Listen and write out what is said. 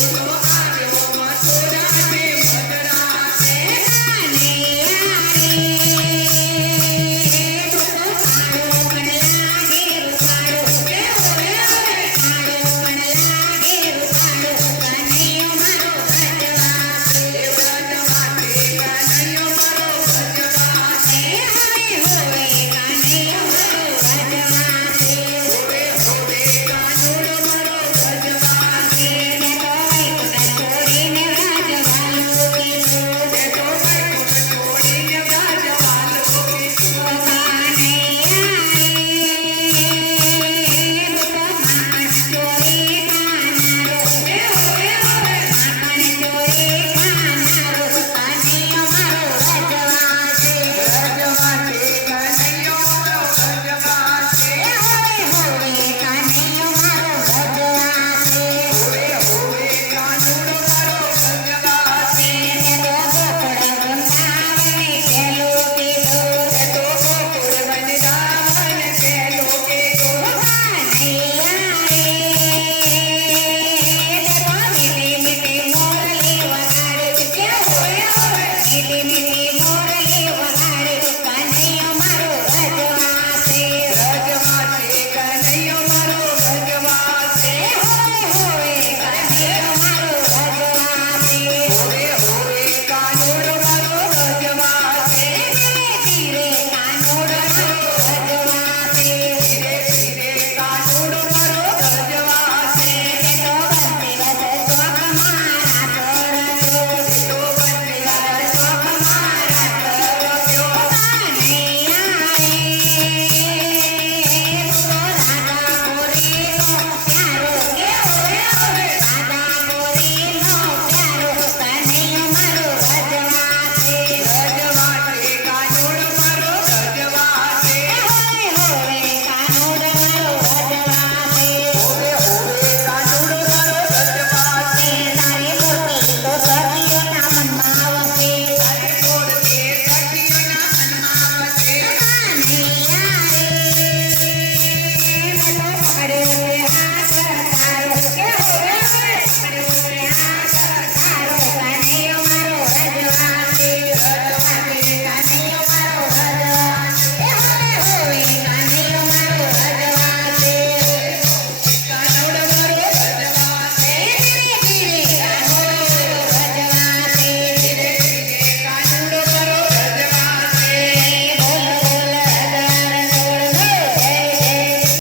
Yeah.